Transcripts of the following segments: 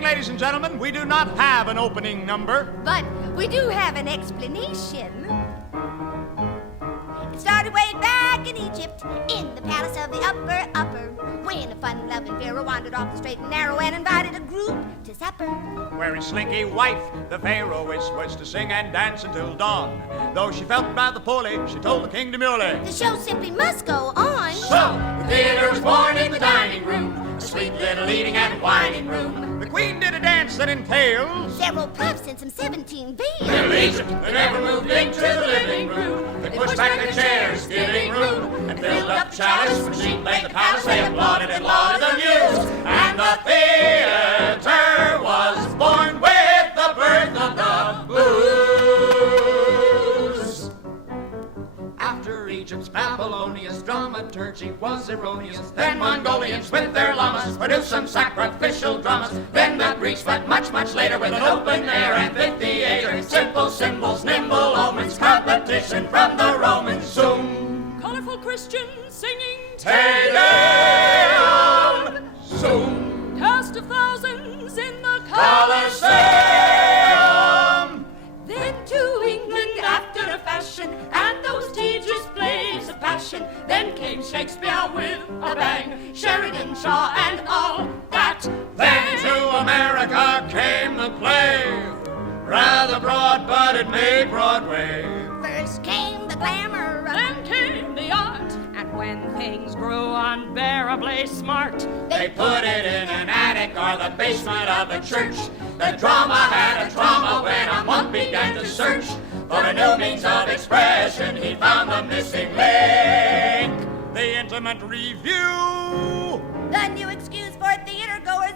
evening, ladies and gentlemen. We do not have an opening number. But we do have an explanation. It started way back in Egypt, in the palace of the upper, when a fun-loving pharaoh wandered off the straight and narrow and invited a group to supper. Where his slinky wife, the pharaoh, was to sing and dance until dawn. Though she felt rather poorly, she told the king demurely, the show simply must go on. So, the theater was born in the dining room, a sweet little eating and whining room. The queen did a dance that entails several puffs and some 17 veils. Little Egypt, they never moved into the living room. They pushed back their chairs, giving room, and filled up chalice when she played the palace. They applauded and lauded the muse, and the theater was born with the birth of the blues. After Egypt's Babylonians dramaturgy was erroneous. Then Mongolians with their llamas produced some sacrificial dramas. Then the Greeks, but much, much later, with an open air amphitheater. Simple symbols, nimble omens, competition from the Romans. Zoom. Colorful Christians singing Te Deum. Zoom. Cast of thousands in the Colosseum. Then to England after a fashion, and those tedious plays of passion. Then came Shakespeare with a bang, Sheridan, Shaw, and all that. Then to America came the play, rather broad, but it made Broadway. First came the glamour, Then came the art, and when things grew unbearably smart, They put it in an attic or the basement of a church. The drama had a trauma when a monk began to search for a new means of expression. He found the missing link. the intimate review. the new excuse for theater goers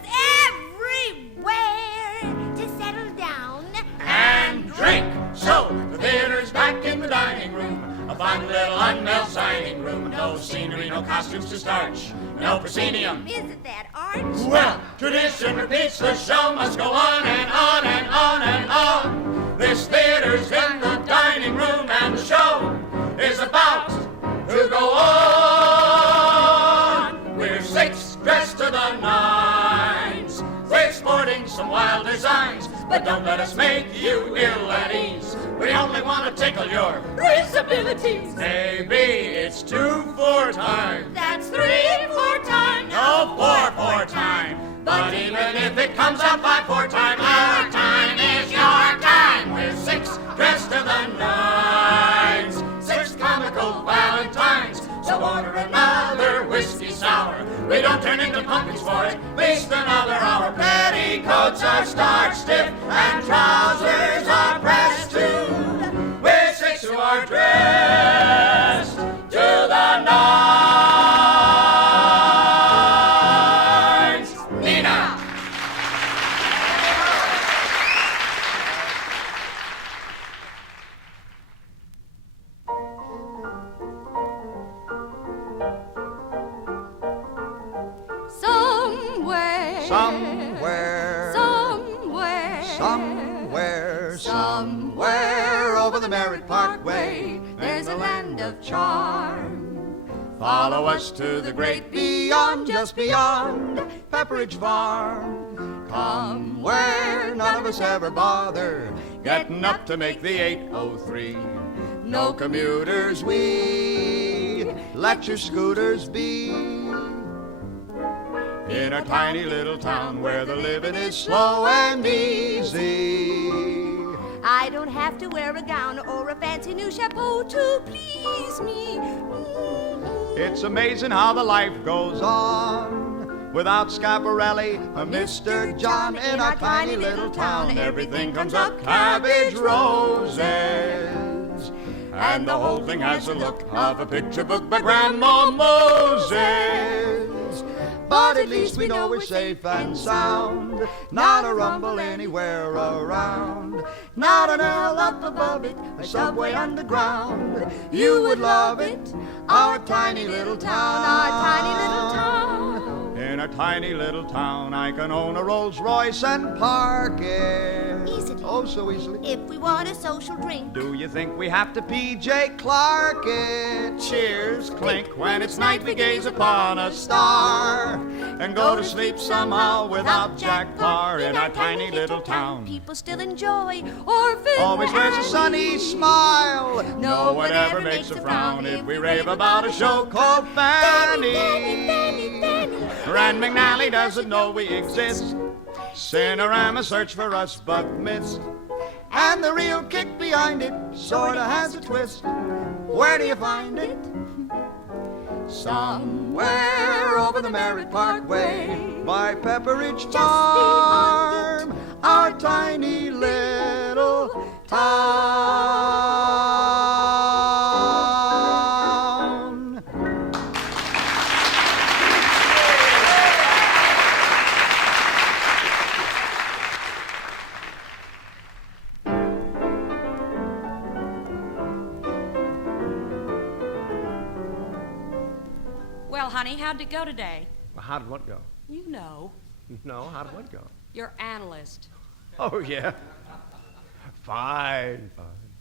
everywhere to settle down And drink. So the theater's back in the dining room, a fine little unmailed signing room. No scenery, no costumes to starch, no proscenium. Isn't that art? Well, tradition repeats, the show must go on and on and on and on. This theater's in the dining room and the show is about to go on. We're six dressed to the nines. We're sporting some wild designs, but don't let us make you ill at ease. We only want to tickle your disabilities. maybe it's 2-4 time. That's 3-4 times. No 4-4 time. But even if it comes up 5-4 time, our time is your time. We're six dressed to the nines, six comical valentines. So order another whiskey sour. We don't turn into pumpkins for it. Least another hour. Petticoats are starched stiff and trousers are pressed too. We're six who are dressed to the nines. Nina. Somewhere over the Merritt Parkway, there's a land of charm. Follow us to the great beyond, just beyond Pepperidge Farm. Come where none of us ever bother getting up to make the 803. No commuters, we let your scooters be. In our tiny little town where the living is slow and easy. I don't have to wear a gown or a fancy new chapeau to please me. It's amazing how the life goes on without Schiaparelli or Mr. John. In our tiny little town, everything comes up cabbage roses, and the whole thing has the look of a picture book by Grandma Moses. But at least we know we're safe and sound. Not a rumble anywhere around. Not an L up above it, a subway underground. You would love it, our tiny little town. Our tiny little town. In a tiny little town, I can own a Rolls Royce and park it Easily Oh, so easily. If we want a social drink, Do you think we have to P.J. Clark it? Cheers, clink. When it's night, we gaze upon a star and go to sleep somehow without Jack Parr in our tiny little town. people still enjoy orphan Always wears a sunny smile. No one ever makes a frown if we rave about a show called Fanny. Rand McNally doesn't know we exist. Cinerama search for us but missed. And the real kick behind it sorta has a twist. Where do you find it? Somewhere over the Merritt Parkway by Pepperidge Farm, our tiny little town. Well, honey, how'd it go today? Well, how did what go? You know, No, how did what go? your analyst. Oh, yeah. Fine.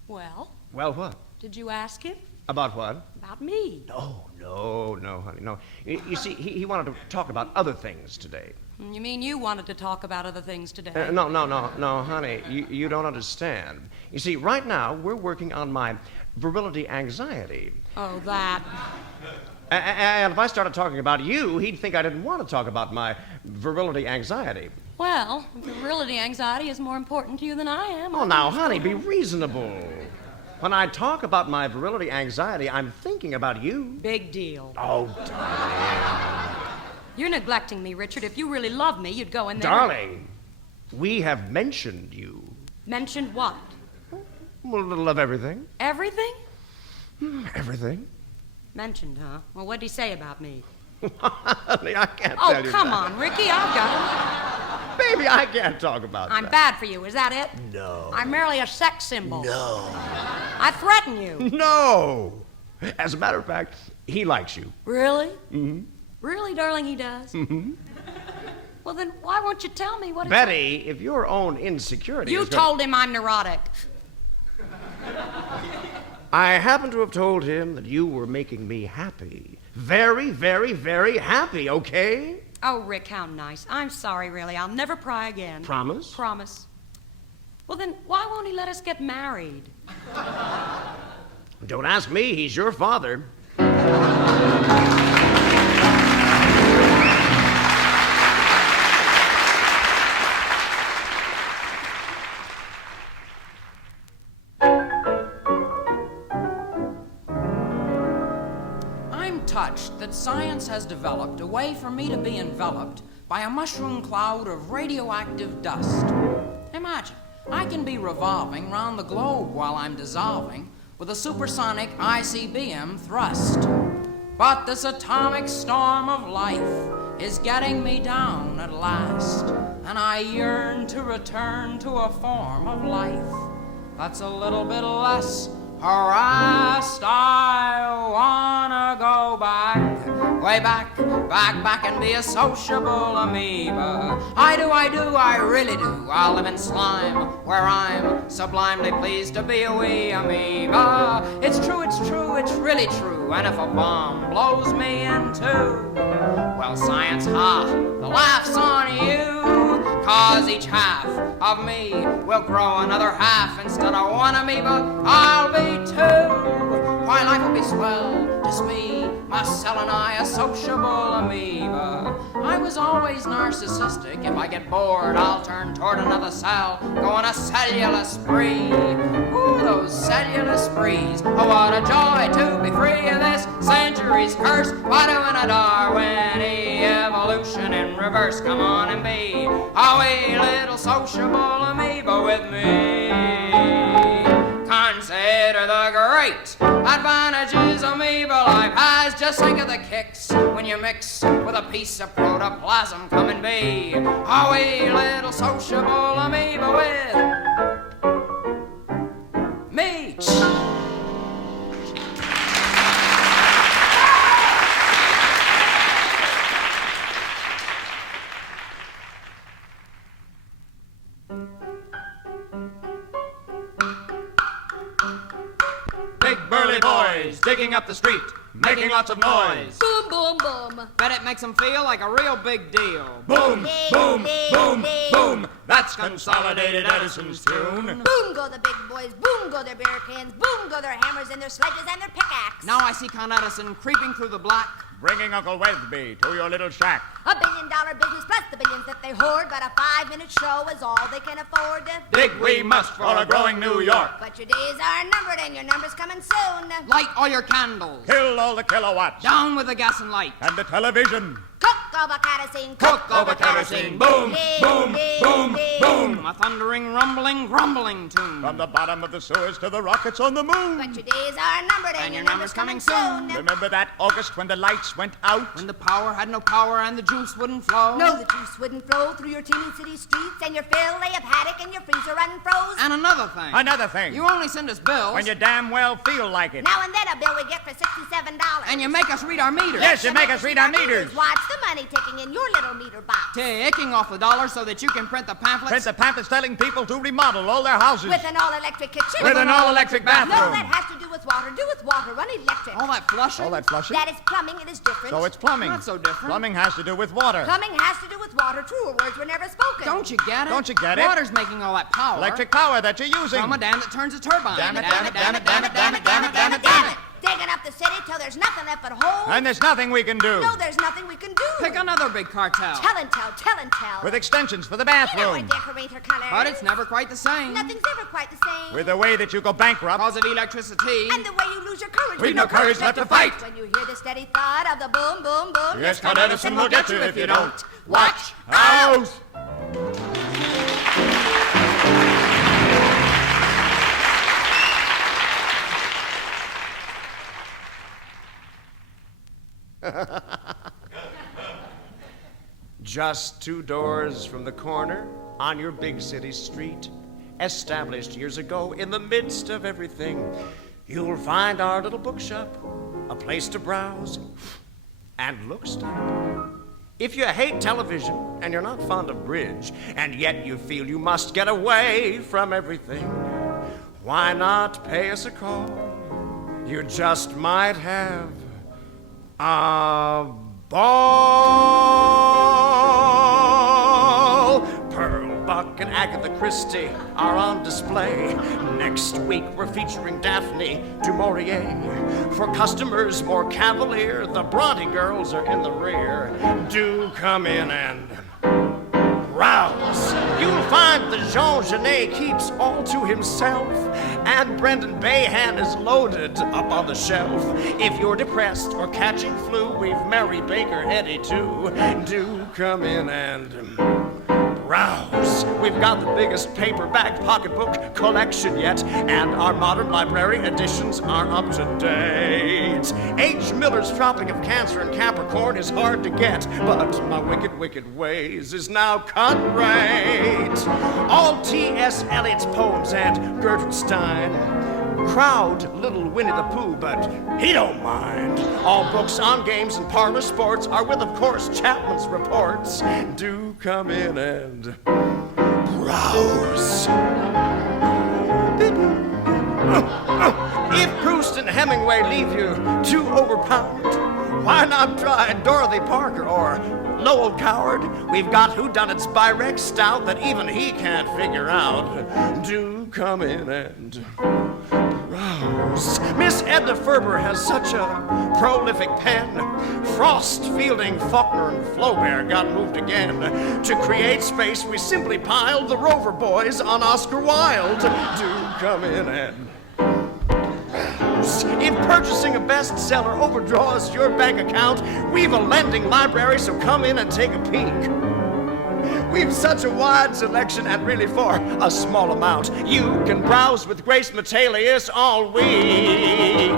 Well, Well, what? did you ask him? About what? About me. No, honey, no. You see, he wanted to talk about other things today. You mean you wanted to talk about other things today? No, honey, you don't understand. You see, right now, we're working on my virility anxiety. Oh, that. And if I started talking about you, he'd think I didn't want to talk about my virility anxiety. Well, virility anxiety is more important to you than I am. Oh, now, honey, be reasonable. When I talk about my virility anxiety, I'm thinking about you. Big deal. Oh, darling. You're neglecting me, Richard. If you really love me, you'd go in there. Darling, we have mentioned you. Mentioned what? Well, a little of everything. Everything? Everything. Mentioned, huh? Well, what'd he say about me? Honey, I can't Oh, tell you come that. on, Ricky, I've got Baby, I can't talk about it. I'm that. bad for you, is that it? No. I'm merely a sex symbol. No. I threaten you. No. As a matter of fact, he likes you. Really? Mm-hmm. Really, darling, he does? Mm-hmm. Well, then why won't you tell me what Betty, if your own insecurity You is gonna- told him I'm neurotic. I happen to have told him that you were making me happy. Very, very, very happy, okay? Oh, Rick, how nice. I'm sorry, really. I'll never pry again. Promise? Promise. Well, then why won't he let us get married? Don't ask me, he's your father. Touched that science has developed a way for me to be enveloped by a mushroom cloud of radioactive dust. Imagine, I can be revolving round the globe while I'm dissolving with a supersonic ICBM thrust. But this atomic storm of life is getting me down at last, and I yearn to return to a form of life that's a little bit less harassed. I wanna go back, way back, back and be a sociable amoeba. I do, I really do. I'll live in slime where I'm sublimely pleased to be a wee amoeba. It's true, it's really true. And if a bomb blows me in two, well, science, the laugh's on you. 'Cause each half of me will grow another half. Instead of one amoeba, I'll be two. Why, life will be swell, just me, myself and I, a sociable amoeba. I was always narcissistic. If I get bored, I'll turn toward another cell, go on a cellular spree. Ooh, those cellular sprees. Oh, what a joy to be free of this century's curse. Why doing a Darwin evolution in reverse? Come on and be a wee little sociable amoeba with me. Consider the great advantages amoeba life has. Just think of the kicks when you mix with a piece of protoplasm. Come and be a wee little sociable amoeba with me. digging up the street, making lots of noise. Boom, boom, boom. Bet it makes them feel like a real big deal. Boom, Ding, boom, ding, boom, ding. boom. That's Consolidated Edison's tune. Boom go the big boys, boom go their beer cans, boom go their hammers and their sledges and their pickaxe. Now I see Con Edison creeping through the black. Bringing Uncle Wesby to your little shack. $1 billion business plus the billions that they hoard, but a 5-minute show is all they can afford. Dig we must for a growing New York. But your days are numbered and your number's coming soon. Light all your candles. Kill all the kilowatts. Down with the gas and light. And the television. Cook over kerosene, Cook over kerosene. Boom, boom, boom, boom. A thundering, rumbling, grumbling tune. From the bottom of the sewers to the rockets on the moon. But your days are numbered and your number's coming soon. Remember that August when the lights went out? When the power had no power and the juice wouldn't flow. No, the juice wouldn't flow through your teeming city streets, and your fillet of haddock and your freezer unfroze. And another thing. Another thing. You only send us bills. When you damn well feel like it. Now and then a bill we get for $67. And you make us read our meters. Yes, you make us read our meters. Watch the money ticking in your little meter box. Taking off the dollar so that you can print the pamphlets. Print the pamphlets telling people to remodel all their houses. With an all-electric kitchen. With an all-electric bathroom. No, that has to do with water. Do with water. Run electric. All that flushing. All that flushing? That is plumbing. It is different. So it's plumbing. Not so different. Plumbing has to do with water. Plumbing has to do with water. Truer words were never spoken. Don't you get it? Don't you get it? Water's making all that power. Electric power that you're using. From a dam that turns a turbine. Damn it, Damn it, damn it, damn it, damn it, damn it, damn it, damn it. Digging up the city till there's nothing left but holes. And there's nothing we can do. No, there's nothing we can do. Pick another big cartel. Tell and tell, tell and tell. With extensions for the You know bathroom. a decorator colors. But it's never quite the same. Nothing's ever quite the same. With the way that you go bankrupt. Because of electricity. And the way you lose your courage. We've no courage left to fight. When you hear the steady thud of the boom, boom, boom. Yes, Con Edison will get you if you don't. Watch out! Just 2 doors from the corner on your big city street, established years ago in the midst of everything, you'll find our little bookshop, a place to browse and look stuff. If you hate television and you're not fond of bridge, and yet you feel you must get away from everything, why not pay us a call? You just might have a ball. Pearl Buck and Agatha Christie are on display. Next week we're featuring Daphne du Maurier. For customers more cavalier, the Bronte girls are in the rear. Do come in and browse. You'll find that Jean Genet keeps all to himself, and Brendan Bayhan is loaded up on the shelf. If you're depressed or catching flu, we've Mary Baker Eddy too. Do come in and browse. We've got the biggest paperback pocketbook collection yet, and our modern library editions are up to date. H. Miller's Tropic of Cancer and Capricorn is hard to get, but my wicked, wicked ways is now cut rate. All T.S. Eliot's poems and Gertrude Stein crowd little Winnie the Pooh, but he don't mind. All books on games and parlor sports are with, of course, Chapman's reports. Do come in and browse. If Proust and Hemingway leave you too overpowered, why not try Dorothy Parker or Lowell Coward? We've got whodunits by Rex Stout that even he can't figure out. Do come in and browse. Miss Edna Ferber has such a prolific pen. Frost, Fielding, Faulkner, and Flaubert got moved again. To create space, we simply piled the Rover Boys on Oscar Wilde. Do come in and browse. If purchasing a bestseller overdraws your bank account, we've a lending library, so come in and take a peek. We've such a wide selection, and really for a small amount, you can browse with Grace Metalius all week.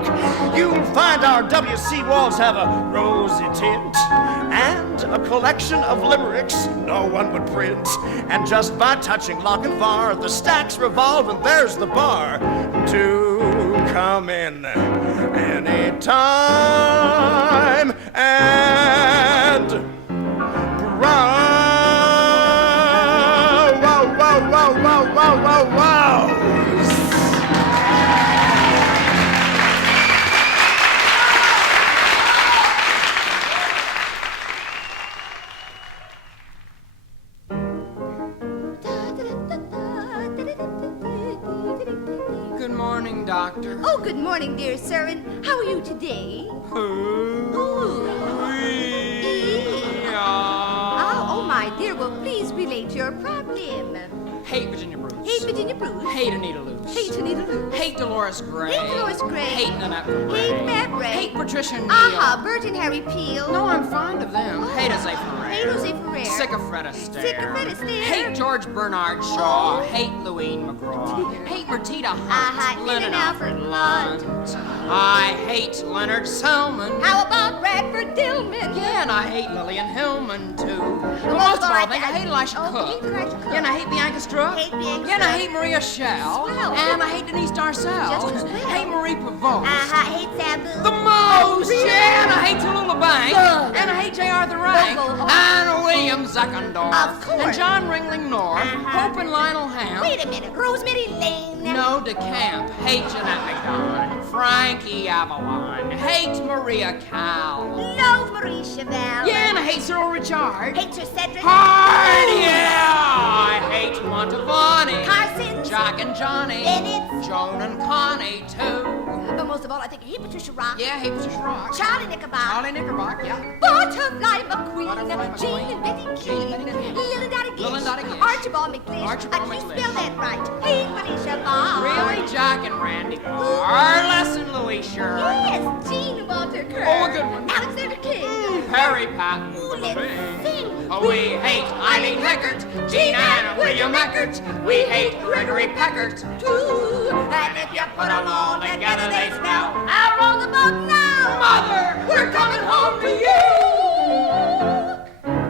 You'll find our WC walls have a rosy tint and a collection of limericks no one would print. And just by touching lock and bar, the stacks revolve and there's the bar. Do come in anytime and browse. morning, Doctor. Oh, good morning, dear sir, and how are you today? Oh, my dear, well, please relate your problem. Hate Virginia Bruce. Hate Virginia Bruce. Hate Anita Loos. Hate Anita Loos. Hate Dolores Gray. Hate Dolores Gray. Hate Nanette Ray. Hate Matt Ray. Hate Patricia Neal. Bert and Harry Peel. No, I'm fond of them. Hate Jose Ferrer. Hate Jose Ferrer. Sick of Fred Astaire. Sick of Fred Astaire. Hate George Bernard Shaw. Hate Louise McGraw. Hate Mertita Hunt. Lennon Alfred Lunt. I hate Leonard Selman. How about Bradford Dillman? Yeah, and I hate Lillian Hillman, too. But Well, most of all, I I think I hate Elisha Cook. Hate Elisha Cook. Yeah, and I hate Bianca Struck. Hate Bianca Yeah, and I Struck. hate Maria Schell. Swell. And I hate Denise Darcell. Just as well. Hate Marie Prevost. Hate Sabu. The most! Really? Yeah, and I hate Tallulah Banks. Good. And I hate J. Arthur Rank. Oh. And William Zeckendorf. Of course. And John Ringling North. Hope and Lionel Hamp. Wait a minute, Rosemary Lane. No DeCamp. Hate Jeanette MacDonald. Frankie Avalon. Hate Maria Cal. Love Marie Chevelle. Yeah, and I hate Cyril Richard. Hate Sir Cedric. Hard, yeah! I hate Montavani. Carson. Jack and Johnny. Bennett. Joan and Connie, too. But most of all, I think I hate Patricia Rock. Yeah, I hate Patricia Rock. Charlie Knickerbocker. Charlie Knickerbocker, yeah. Butterfly McQueen. Butterfly McQueen. Jean and Betty Jean King. and Betty King. Lily Dottie Gish. Lily Dottie Gish. Archibald McLeish. Archibald You McLeish. spell that right. Hate Felicia Barr. Really, Jack and Randy Barless and Louis Sherman. Yes, Jean and Walter Kerr. Oh, a good one. Alexander King. Perry Patton. Ooh, let's sing. Oh, we hate Eileen Heckert, Jean and William Eckert. We hate Gregory Peckert. Too. And if you put them all together, they smell. Out on the boat now. Mother, we're coming home to you.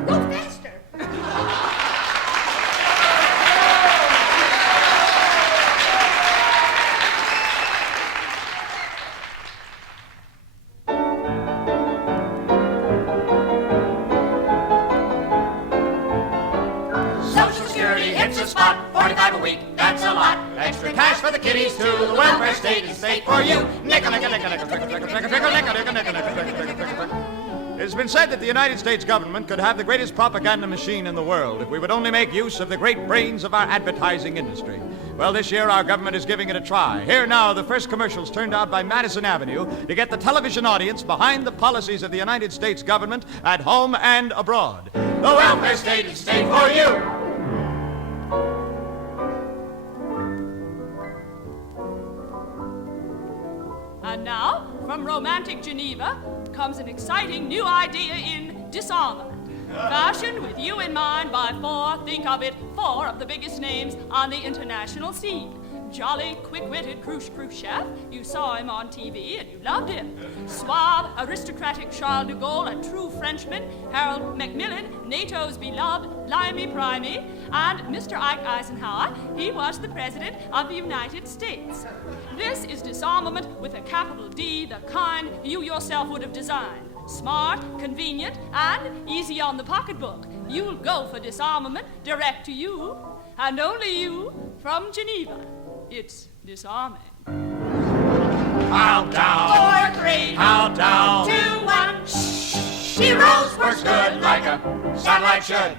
Go faster. Social Security hits the spot, 45 a week, that's a lot. Extra cash for the kiddies too, the welfare state is state for you. Nickel, nickel, nickel, nickel, nickel, nickel, nickel, nickel, nickel, nickel, nickel, nickel, nickel, nickel. It has been said that the United States government could have the greatest propaganda machine in the world if we would only make use of the great brains of our advertising industry. Well, this year our government is giving it a try. Here now, the first commercials turned out by Madison Avenue to get the television audience behind the policies of the United States government at home and abroad. The welfare state is state for you. And now, from romantic Geneva, comes an exciting new idea in disarmament. Fashioned with you in mind by think of it, four of the biggest names on the international scene. Jolly, quick-witted Khrushchev, you saw him on TV and you loved him. Suave, aristocratic Charles de Gaulle, a true Frenchman, Harold Macmillan, NATO's beloved Limey Primey, and Mr. Ike Eisenhower, he was the President of the United States. This is disarmament with a capital D, the kind you yourself would have designed. Smart, convenient, and easy on the pocketbook. You'll go for disarmament direct to you, and only you, from Geneva. It's disarming. How down, 4, 3, how down. 2, 1. Heroes works good like a satellite should.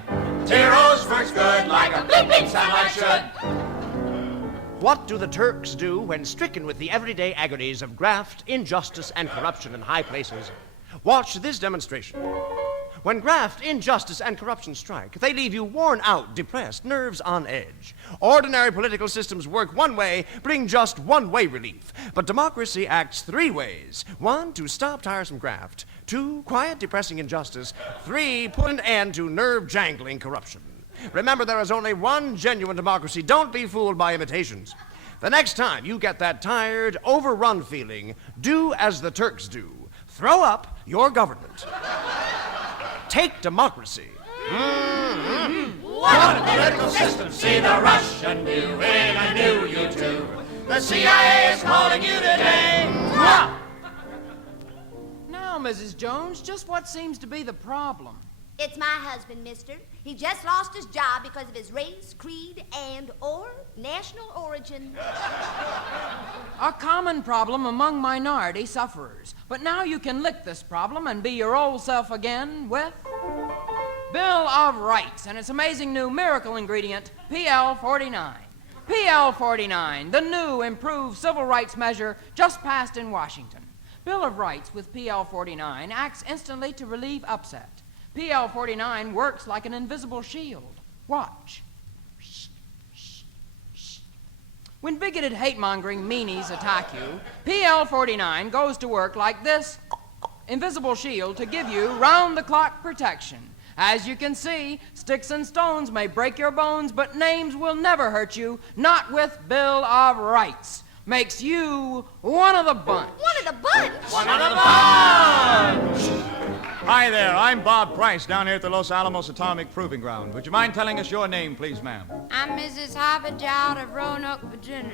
Heroes works good like a beep beep satellite should. What do the Turks do when stricken with the everyday agonies of graft, injustice, and corruption in high places? Watch this demonstration. When graft, injustice, and corruption strike, they leave you worn out, depressed, nerves on edge. Ordinary political systems work one way, bring just one-way relief. But democracy acts three ways. 1, to stop tiresome graft. 2, quiet, depressing injustice. 3, put an end to nerve-jangling corruption. Remember, there is only one genuine democracy. Don't be fooled by imitations. The next time you get that tired, overrun feeling, do as the Turks do. Throw up your government. Take democracy. What a political system. See the Russian view in a new YouTube. The CIA is calling you today. Mwah! Now, Mrs. Jones, just what seems to be the problem? It's my husband, mister. He just lost his job because of his race, creed, and/or national origin. A common problem among minority sufferers. But now you can lick this problem and be your old self again with Bill of Rights and its amazing new miracle ingredient, PL49. PL 49, the new improved civil rights measure just passed in Washington. Bill of Rights with PL 49 acts instantly to relieve upset. PL 49 works like an invisible shield. Watch. When bigoted hate-mongering meanies attack you, PL 49 goes to work like this invisible shield to give you round-the-clock protection. As you can see, sticks and stones may break your bones, but names will never hurt you, not with Bill of Rights. Makes you one of the bunch. One of the bunch? One of the bunch! Hi there, I'm Bob Price down here at the Los Alamos Atomic Proving Ground. Would you mind telling us your name, please, ma'am? I'm Mrs. Harvard Jowd of Roanoke, Virginia.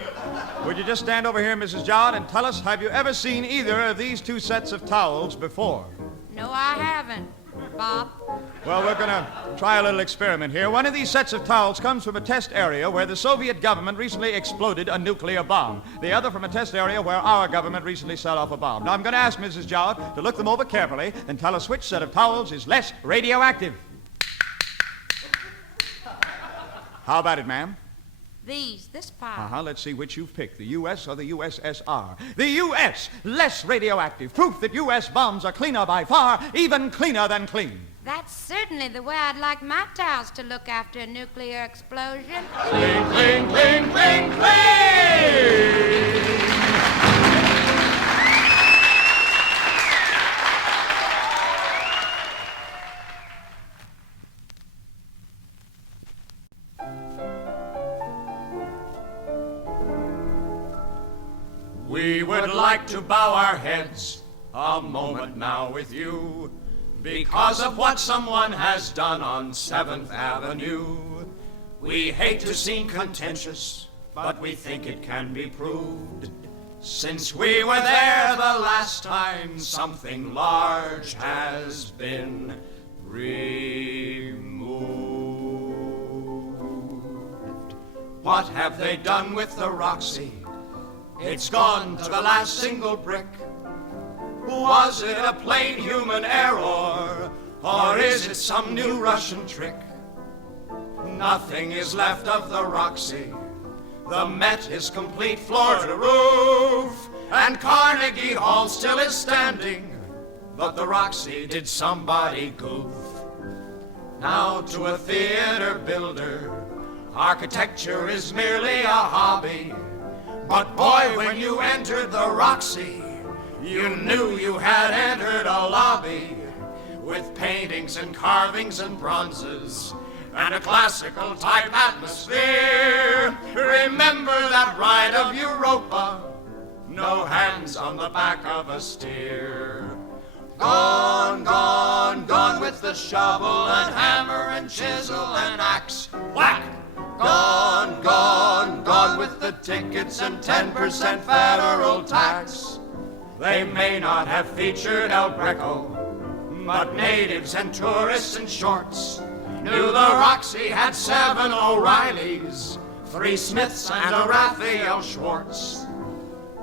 Would you just stand over here, Mrs. Jowd, and tell us, have you ever seen either of these two sets of towels before? No, I haven't, Bob. Well, we're going to try a little experiment here. One of these sets of towels comes from a test area where the Soviet government recently exploded a nuclear bomb. The other from a test area where our government recently set off a bomb. Now, I'm going to ask Mrs. Jowd to look them over carefully and tell us which set of towels is less radioactive. How about it, ma'am? This pile. Let's see which you've picked, the U.S. or the USSR. The U.S., less radioactive. Proof that U.S. bombs are cleaner by far, even cleaner than clean. That's certainly the way I'd like my towels to look after a nuclear explosion. Clean, clean, clean, clean, clean! We would like to bow our heads a moment now with you because of what someone has done on 7th Avenue. We hate to seem contentious, but we think it can be proved. Since we were there the last time, something large has been removed. What have they done with the Roxy? It's gone to the last single brick. Was it a plain human error, or is it some new Russian trick? Nothing is left of the Roxy. The Met is complete floor to roof, and Carnegie Hall still is standing. But the Roxy, did somebody goof? Now to a theater builder, architecture is merely a hobby. But boy, when you entered the Roxy, you knew you had entered a lobby with paintings and carvings and bronzes and a classical type atmosphere. Remember that ride of Europa, no hands on the back of a steer. Gone, gone, gone with the shovel and hammer and chisel and axe. Whack! Gone, gone, gone with the tickets and 10% federal tax. They may not have featured El Greco, but natives and tourists in shorts knew the Roxy had 7 O'Reillys, 3 Smiths, and a Raphael Schwartz.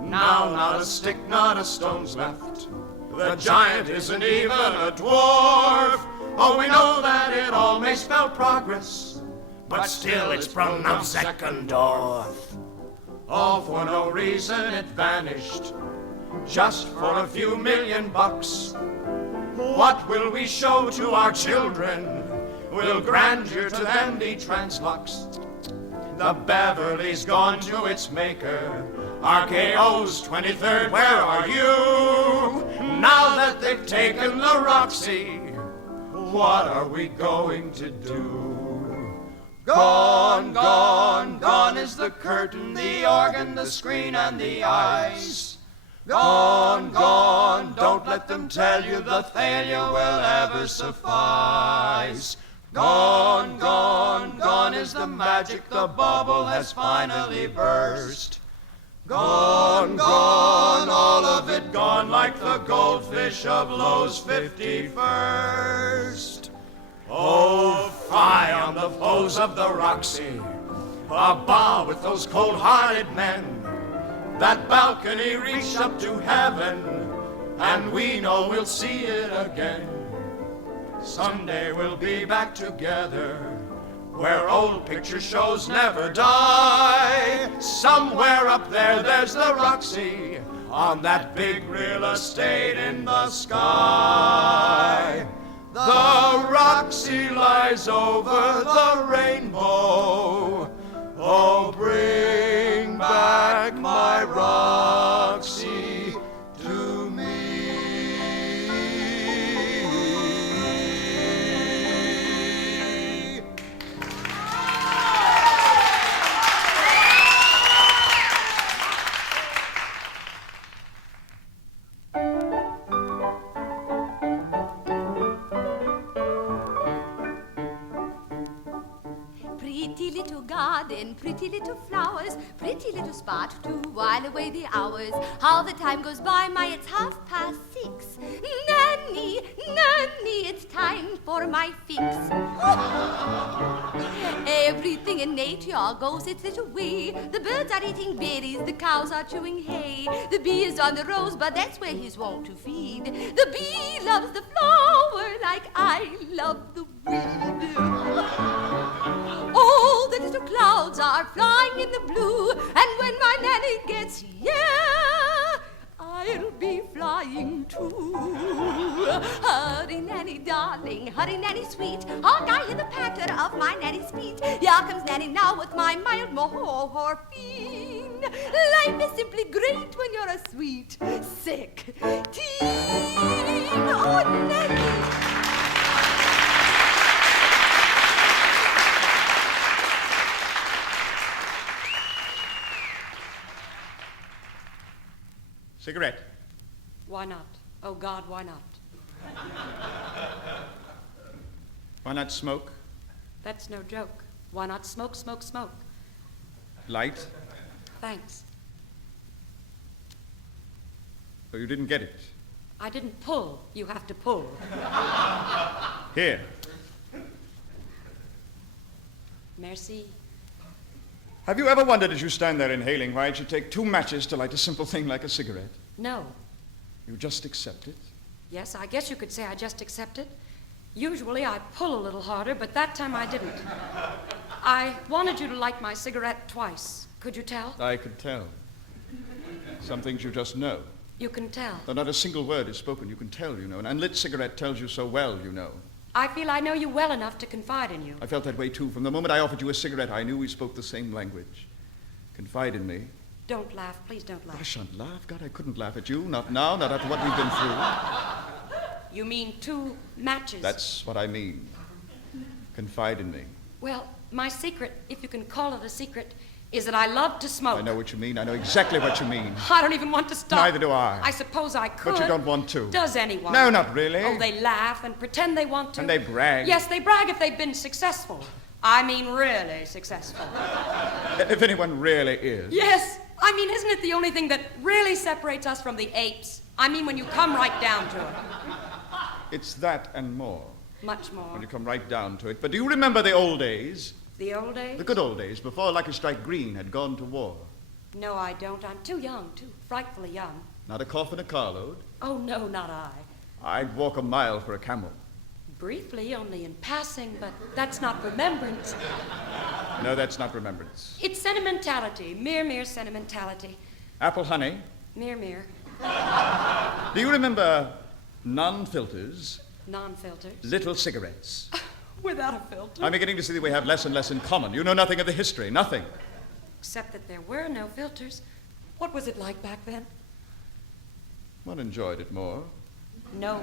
Now not a stick, not a stone's left. The giant isn't even a dwarf. Oh, we know that it all may spell progress, but still it's pronounced Zeckendorf. All for no reason it vanished, just for a few $1,000,000 bucks. What will we show to our children? Will grandeur to them be translux? The Beverly's gone to its maker. RKO's 23rd, where are you? Now that they've taken the Roxy, what are we going to do? Gone, gone, gone is the curtain, the organ, the screen, and the eyes. Gone, gone, don't let them tell you the failure will ever suffice. Gone, gone, gone is the magic, the bubble has finally burst. Gone, gone, all of it gone like the goldfish of Lowe's 51st. Oh, fie on the foes of the Roxy, a bow with those cold-hearted men. That balcony reached up to heaven, and we know we'll see it again. Someday we'll be back together where old picture shows never die. Somewhere up there, there's the Roxy, on that big real estate in the sky. The Roxy lies over the rainbow. Oh, bring back my Roxy to me. Pretty little garden, pretty little flowers, pretty little spot to while away the hours. How the time goes by, my, it's 6:30. Nanny, Nanny, it's time for my fix. Everything in nature goes its little way. The birds are eating berries, the cows are chewing hay. The bee is on the rose, but that's where he's wont to feed. The bee loves the flower like I love the weed. All the little clouds are flying in the blue, and when my nanny gets here, I'll be flying too. Hurry, nanny, darling, hurry, nanny, sweet. Hark, I hear the patter of my nanny's feet. Here comes nanny now with my mild morphine. Life is simply great when you're a sweet, sick teen. Oh, nanny. Cigarette. Why not? Oh, God, why not? Why not smoke? That's no joke. Why not smoke, smoke, smoke? Light? Thanks. Oh, you didn't get it. I didn't pull. You have to pull. Here. Merci. Have you ever wondered as you stand there inhaling why it should take 2 matches to light a simple thing like a cigarette? No. You just accept it? Yes, I guess you could say I just accept it. Usually I pull a little harder, but that time I didn't. I wanted you to light my cigarette twice. Could you tell? I could tell. Some things you just know. You can tell. Though not a single word is spoken, you can tell, you know. An unlit cigarette tells you so well, you know. I feel I know you well enough to confide in you. I felt that way, too. From the moment I offered you a cigarette, I knew we spoke the same language. Confide in me. Don't laugh. Please don't laugh. I shan't laugh. God, I couldn't laugh at you. Not now, not after what we've been through. You mean 2 matches? That's what I mean. Confide in me. Well, my secret, if you can call it a secret, is that I love to smoke. I know what you mean. I know exactly what you mean. I don't even want to stop. Neither do I. I suppose I could. But you don't want to. Does anyone? No, not really. Oh, they laugh and pretend they want to. And they brag. Yes, they brag if they've been successful. I mean really successful. If anyone really is. Yes. I mean, isn't it the only thing that really separates us from the apes? I mean, when you come right down to it. It's that and more. Much more. When you come right down to it. But do you remember the old days? The old days? The good old days, before Lucky Strike Green had gone to war. No, I don't. I'm too young, too frightfully young. Not a cough and a carload. Oh, no, not I. I'd walk a mile for a camel. Briefly, only in passing, but that's not remembrance. No, that's not remembrance. It's sentimentality, mere sentimentality. Apple honey. Mere. Do you remember non-filters? Non-filters. Little cigarettes. Without a filter. I'm beginning to see that we have less and less in common. You know nothing of the history, nothing. Except that there were no filters. What was it like back then? One enjoyed it more. No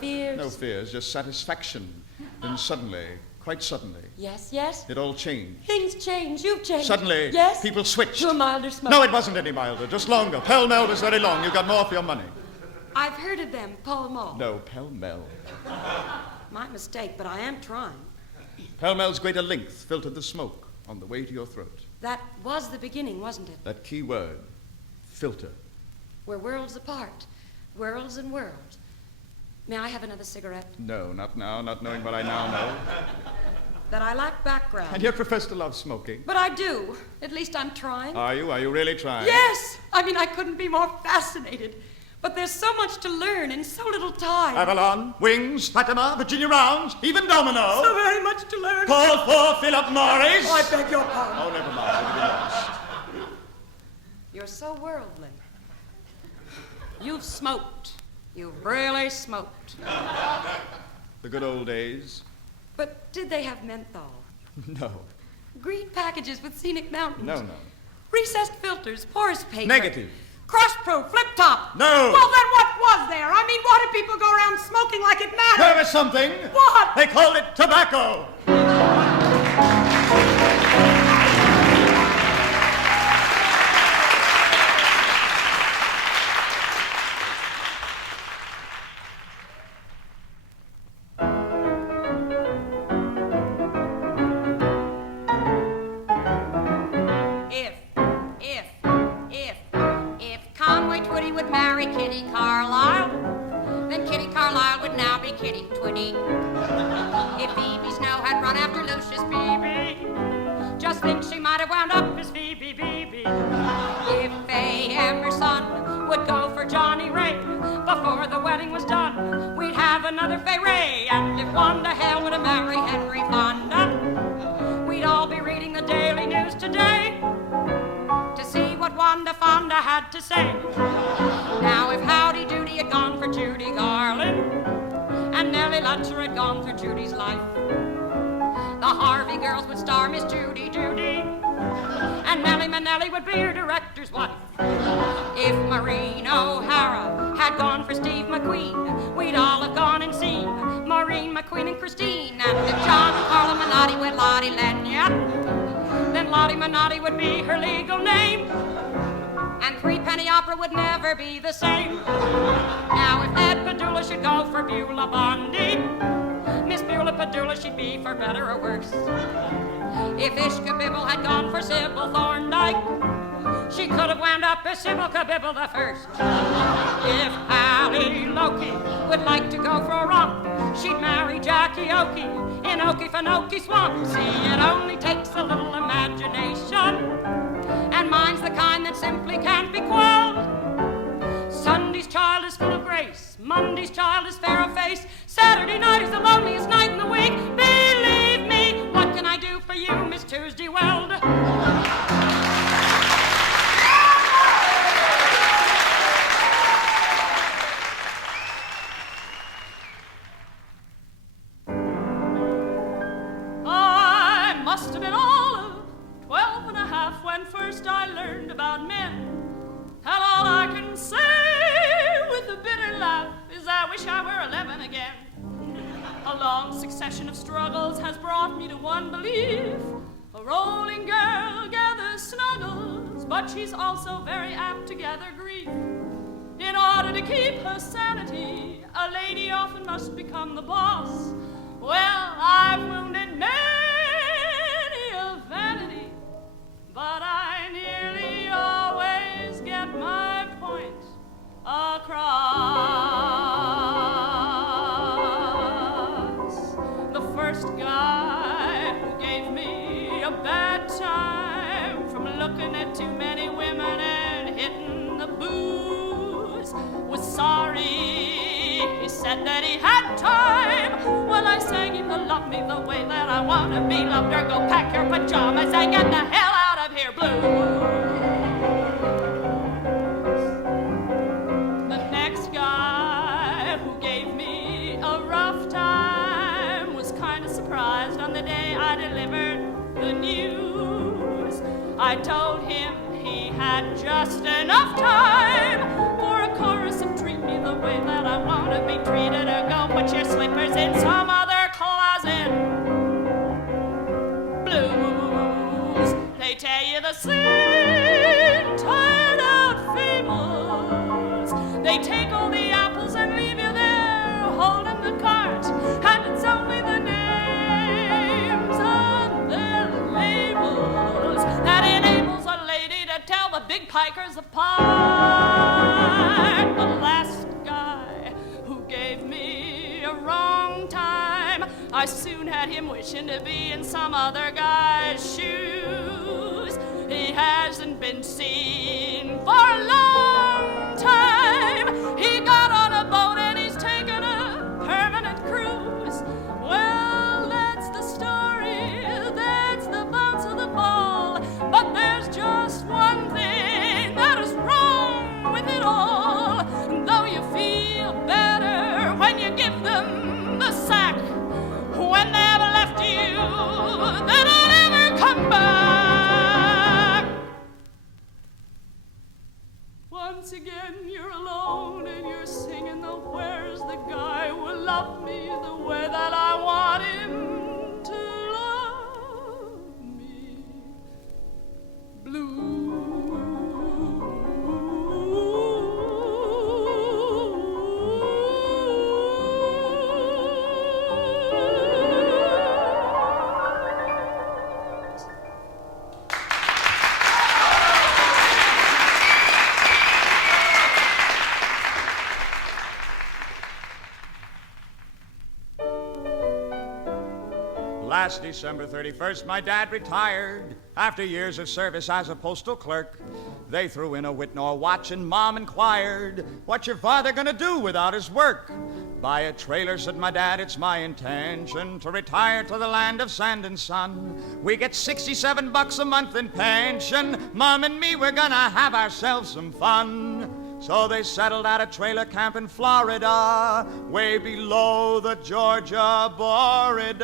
fears. No fears, just satisfaction. Then suddenly, quite suddenly, Yes. it all changed. Things change. You've changed. Suddenly, yes. people switched. To a milder smoke. No, it wasn't any milder, just longer. Pell Mell was very long. You got more for your money. I've heard of them, Pall Mall. No, Pell Mell. My mistake, but I am trying. Pell Mell's greater length filtered the smoke on the way to your throat. That was the beginning, wasn't it? That key word, filter. We're worlds apart. Worlds and worlds. May I have another cigarette? No, not now, not knowing what I now know. That I lack background. And yet profess to love smoking. But I do. At least I'm trying. Are you? Are you really trying? Yes! I mean, I couldn't be more fascinated. But there's so much to learn in so little time. Avalon, Wings, Fatima, Virginia Rounds, even Domino. So very much to learn. Call for Philip Morris. Oh, I beg your pardon. Oh, never mind. It'll be lost. You're so worldly. You've smoked. You've really smoked. The good old days. But did they have menthol? No. Green packages with scenic mountains? No. Recessed filters, porous paper? Negative. Crush-proof, flip-top? No. Well, then what was there? I mean, why do people go around smoking like it matters? There was something. What? They called it tobacco. If Conway Twitty would marry Kitty Carlisle, then Kitty Carlisle would now be Kitty Twitty. If Phoebe Snow had run after Lucius Beebe, just think she might have wound up as Phoebe Beebe. If Faye Emerson would go for Johnny Ray before the wedding was done, we'd have another Fay Ray. And if Wanda Hale would have married Henry Fonda, we'd all be reading the Daily News today to see what Wanda Fonda had to say. Now if Howdy Doody had gone for Judy Garland and Nellie Lutcher had gone for Judy's life, the Harvey girls would star Miss Judy Judy, and Nellie Manelli would be her director's wife. If Maureen O'Hara had gone for Steve McQueen, we'd all have gone and seen Maureen, McQueen, and Christine. And if John Carlo Minotti with Lottie Lenya, then Lottie Minotti would be her legal name, and Threepenny Opera would never be the same. Now if Ed Padula should go for Beulah Bondi, Miss Beulah Padula, she'd be for better or worse. If Ishka Bibble had gone for Sybil Thorndike, she could have wound up as Sybil Kabibble the first. If Allie Loki would like to go for a romp, she'd marry Jackie Okie in Okefenokee Swamp. See, it only takes a little imagination, and mine's the kind that simply can't be quelled. Sunday's child is full of grace, Monday's child is fair of face, Saturday night is the loneliest night in the week. Believe me, what can I do for you, Miss Tuesday Weld? I must have been all of 12 and a half when first I learned about men. And all I can say with a bitter laugh is I wish I were 11 again. A long succession of struggles has brought me to one belief. A rolling girl gathers snuggles, but she's also very apt to gather grief. In order to keep her sanity, a lady often must become the boss. Well, I've wounded many a vanity, but I nearly always get my point across. The first guy who gave me a bad time from looking at too many women and hitting the booze was sorry. He said that he had time. Well, I sang him to love me the way that I want to be loved, or go pack your pajamas and get the hell out of here, blues. The next guy who gave me a rough time was kind of surprised on the day I delivered the news. I told him he had just enough time for a chorus of treat me the way that I want to be treated, or go put your slippers in some other closet. Blues, they tell you the same tired out fables. They take all the apples and leave you there holding the cart, and it's only the names on their labels that enables a lady to tell the big pikers apart. The last guy who gave me a wrong time, I soon had him wishing to be in some other guy's shoes. He hasn't been seen for a long time. Last December 31st, my dad retired after years of service as a postal clerk. They threw in a Whitnor watch and Mom inquired, "What's your father gonna do without his work?" "Buy a trailer," said my dad, "it's my intention to retire to the land of sand and sun. We get $67 a month in pension. Mom and me, we're gonna have ourselves some fun." So they settled at a trailer camp in Florida, way below the Georgia border.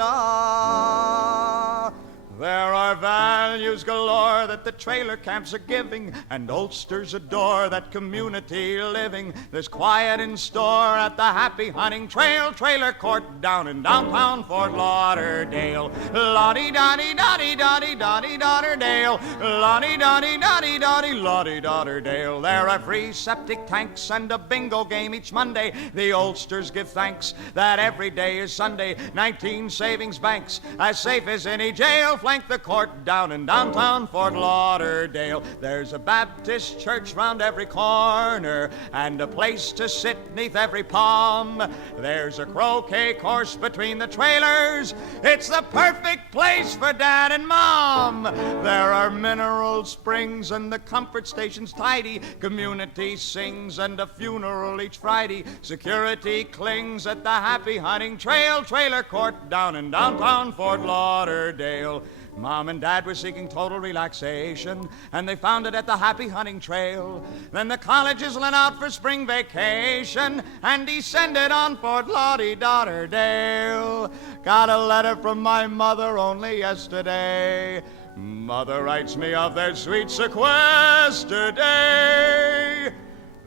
There are values galore that the trailer camps are giving, and oldsters adore that community living. There's quiet in store at the Happy Hunting Trail Trailer Court down in downtown Fort Lauderdale. Lottie-dottie-dottie-dottie-dottie-Lauderdale. Lottie-dottie-dottie-dottie, Lottie-Lauderdale. There are free septic tanks and a bingo game each Monday. The oldsters give thanks that every day is Sunday. 19 savings banks, as safe as any jail, flank the court down in downtown Fort Lauderdale. There's a Baptist church round every corner and a place to sit neath every palm. There's a croquet course between the trailers. It's the perfect place for Dad and Mom. There are mineral springs and the comfort station's tidy. Community sings and a funeral each Friday. Security clings at the Happy Hunting Trail Trailer Court down in downtown Fort Lauderdale. Mom and Dad were seeking total relaxation, and they found it at the Happy Hunting Trail. Then the colleges lent out for spring vacation and descended on Fort Lauderdale. Got a letter from my mother only yesterday. Mother writes me of their sweet sequester day.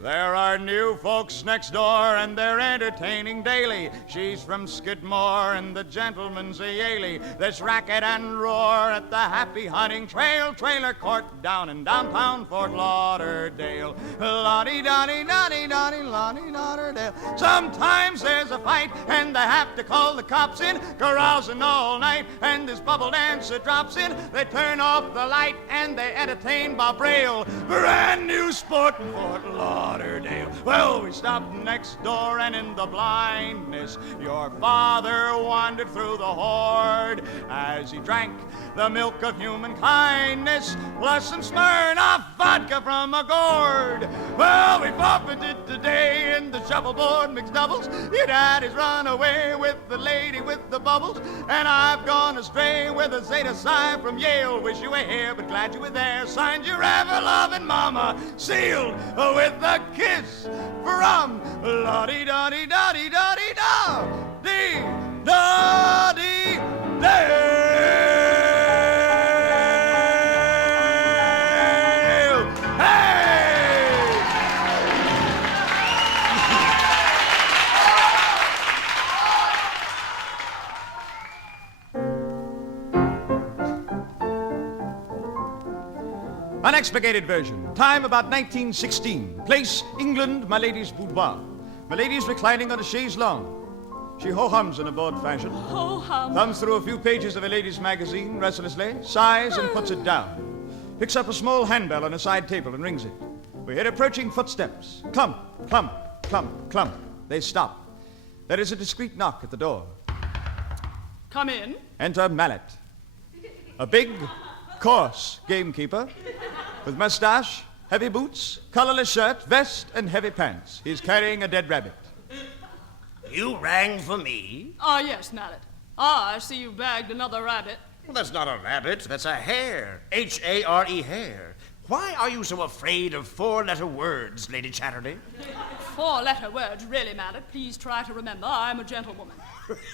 There are new folks next door, and they're entertaining daily. She's from Skidmore, and the gentleman's a Yaley. There's racket and roar at the Happy Hunting Trail Trailer Court down in downtown Fort Lauderdale. Lottie-dottie-dottie-dottie, Lottie-Lauderdale. Sometimes there's a fight, and they have to call the cops in. Carousing all night, and this bubble dancer drops in. They turn off the light, and they entertain Bob Rail. Brand new sport in Fort Lauderdale. Well, we stopped next door, and in the blindness, your father wandered through the horde as he drank the milk of human kindness, plus some Smirnoff vodka from a gourd. Well, we forfeited today in the shuffleboard mixed doubles. Your daddy's run away with the lady with the bubbles, and I've gone astray with a Zeta Psi from Yale. Wish you were here, but glad you were there. Signed your ever-loving mama, sealed with a kiss from Lottie-dottie-dottie-dottie-da, dee-dottie-dale. Unexpurgated version. Time about 1916. Place, England, my lady's boudoir. My lady's reclining on a chaise longue. She ho-hums in a bored fashion. Ho-hum. Thumbs through a few pages of a lady's magazine restlessly, sighs and puts it down. Picks up a small handbell on a side table and rings it. We hear approaching footsteps. Clump, clump, clump, clump. They stop. There is a discreet knock at the door. Come in. Enter Mallet. A big, coarse gamekeeper with mustache, heavy boots, colorless shirt, vest, and heavy pants. He's carrying a dead rabbit. You rang for me? Ah, yes, Mallet. Ah, I see you bagged another rabbit. Well, that's not a rabbit. That's a hare. H-A-R-E, hare. Why are you so afraid of four-letter words, Lady Chatterley? Four-letter words, really, Mallet. Please try to remember I'm a gentlewoman.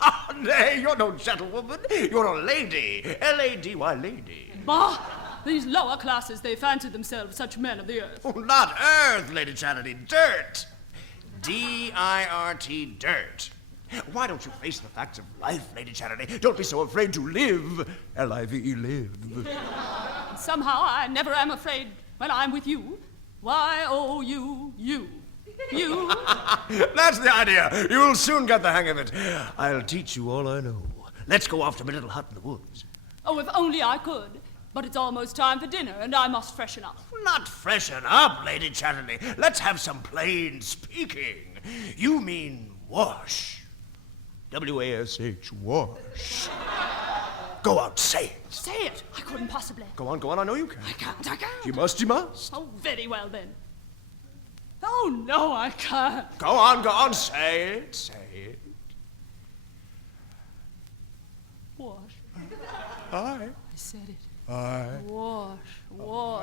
Oh, nay, you're no gentlewoman. You're a lady. L-A-D-Y, lady. Bah! These lower classes, they fancy themselves such men of the earth. Oh, not earth, Lady Chatterley. Dirt. D-I-R-T, dirt. Why don't you face the facts of life, Lady Chatterley? Don't be so afraid to live. L-I-V-E, live. Somehow I never am afraid when I'm with you. Y-O-U, you. You. That's the idea. You'll soon get the hang of it. I'll teach you all I know. Let's go off to my little hut in the woods. Oh, if only I could. But it's almost time for dinner, and I must freshen up. Not freshen up, Lady Chatterley. Let's have some plain speaking. You mean wash. W-A-S-H, wash. Go on, say it. Say it. I couldn't possibly. Go on, I know you can. I can't. You must. Oh, very well then. Oh, no, I can't. Go on, say it. Wash. Aye. I said it. Aye. Wash. Oh,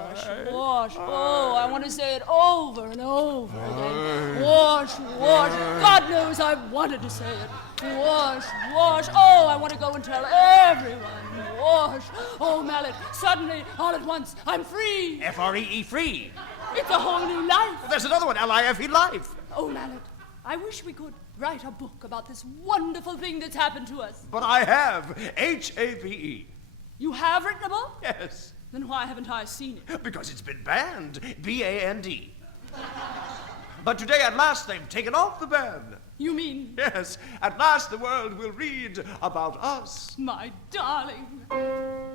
I want to say it over and over again. Wash. God knows I've wanted to say it. Wash. Oh, I want to go and tell everyone. Wash. Oh, Mallet, suddenly, all at once, I'm free. F-R-E-E, free. It's a whole new life. There's another one, L-I-F-E, life. Oh, Mallet, I wish we could write a book about this wonderful thing that's happened to us. But I have, H-A-V-E. You have written a book? Yes. Then why haven't I seen it? Because it's been banned, B-A-N-D. But today, at last, they've taken off the ban. You mean? Yes, at last the world will read about us. My darling,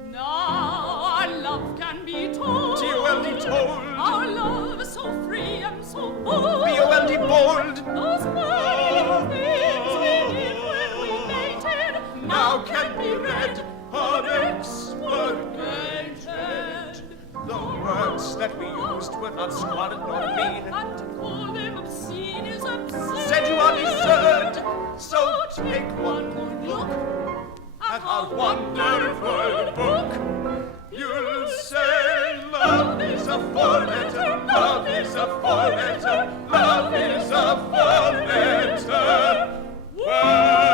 now our love can be told. T-O-L-D told. Our love is so free and so bold. B-O-L-D bold. Those funny things we did when we mated now can be read unexpurgated. The words that we used were not squalid nor mean. And to call them obscene is absurd. Said you are absurd. So take one more look at our wonderful book. You'll say love is a four-letter, love is a four-letter, love is a four-letter word.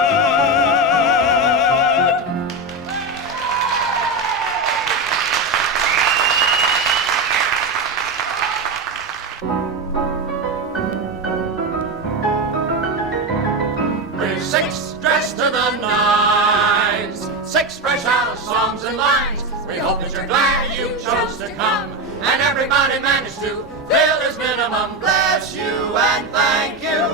We're six dressed to the nines, six fresh out songs and lines. We hope that you're glad you chose to come, and everybody managed to fill his minimum. Bless you and thank you.